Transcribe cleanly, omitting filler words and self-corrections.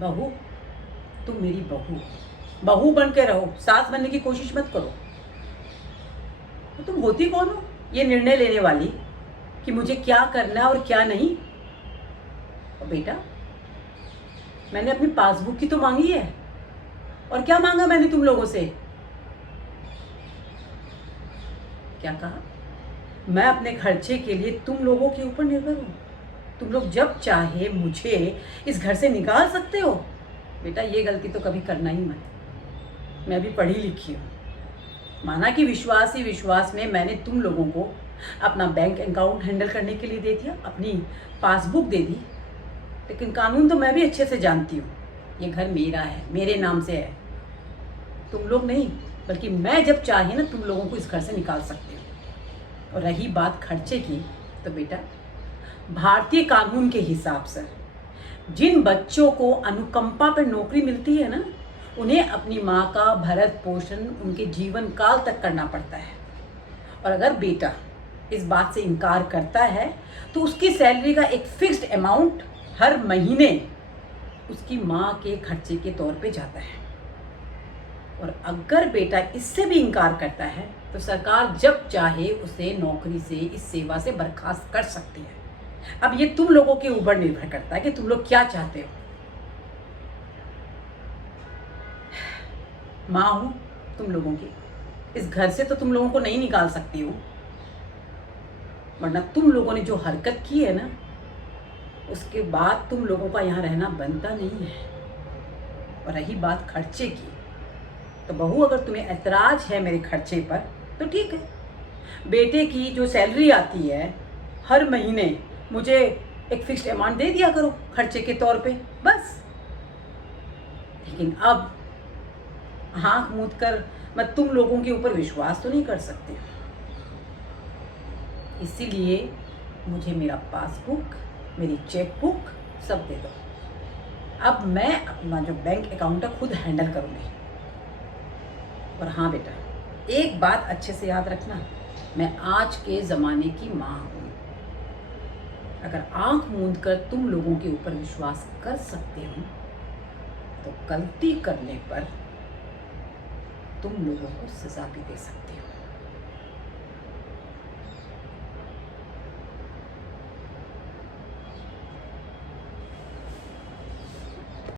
बहू, तुम मेरी बहू बहू बन के रहो, सास बनने की कोशिश मत करो। तो तुम होती कौन हो ये निर्णय लेने वाली कि मुझे क्या करना है और क्या नहीं? और बेटा, मैंने अपनी पासबुक की तो मांगी है, और क्या मांगा मैंने तुम लोगों से? क्या कहा? मैं अपने खर्चे के लिए तुम लोगों के ऊपर निर्भर हूँ। तुम लोग जब चाहे मुझे इस घर से निकाल सकते हो। बेटा, ये गलती तो कभी करना ही मत। मैं भी पढ़ी लिखी हूँ। माना कि विश्वास ही विश्वास में मैंने तुम लोगों को अपना बैंक अकाउंट हैंडल करने के लिए दे दिया, अपनी पासबुक दे दी, लेकिन कानून तो मैं भी अच्छे से जानती हूँ। ये घर मेरा है, मेरे नाम से है, तुम लोग नहीं। बल्कि मैं जब चाहे ना तुम लोगों को इस घर से निकाल सकती हूँ। और रही बात खर्चे की, तो बेटा, भारतीय कानून के हिसाब से जिन बच्चों को अनुकंपा पर नौकरी मिलती है ना, उन्हें अपनी माँ का भरण पोषण उनके जीवन काल तक करना पड़ता है। और अगर बेटा इस बात से इनकार करता है तो उसकी सैलरी का एक फिक्स्ड अमाउंट हर महीने उसकी माँ के खर्चे के तौर पे जाता है। और अगर बेटा इससे भी इनकार करता है तो सरकार जब चाहे उसे नौकरी से, इस सेवा से बर्खास्त कर सकती है। अब ये तुम लोगों के ऊपर निर्भर करता है कि तुम लोग क्या चाहते हो। माँ हूं तुम लोगों की, इस घर से तो तुम लोगों को नहीं निकाल सकती हूँ, वरना तुम लोगों ने जो हरकत की है ना, उसके बाद तुम लोगों का यहाँ रहना बनता नहीं है। और रही बात खर्चे की, तो बहू, अगर तुम्हें ऐतराज है मेरे खर्चे पर तो ठीक है। बेटे की जो सैलरी आती है हर महीने मुझे एक फिक्स्ड अमाउंट दे दिया करो खर्चे के तौर पे, बस। लेकिन अब आँख मूंद कर मैं तुम लोगों के ऊपर विश्वास तो नहीं कर सकती। इसीलिए मुझे मेरा पासबुक, मेरी चेकबुक सब दे दो। अब मैं अपना जो बैंक अकाउंट है खुद हैंडल करूँगी। और हाँ बेटा, एक बात अच्छे से याद रखना, मैं आज के ज़माने की माँ हूँ। अगर आँख मूंद कर तुम लोगों के ऊपर विश्वास कर सकते हो, तो गलती करने पर तुम लोगों को सज़ा भी दे सकती हो।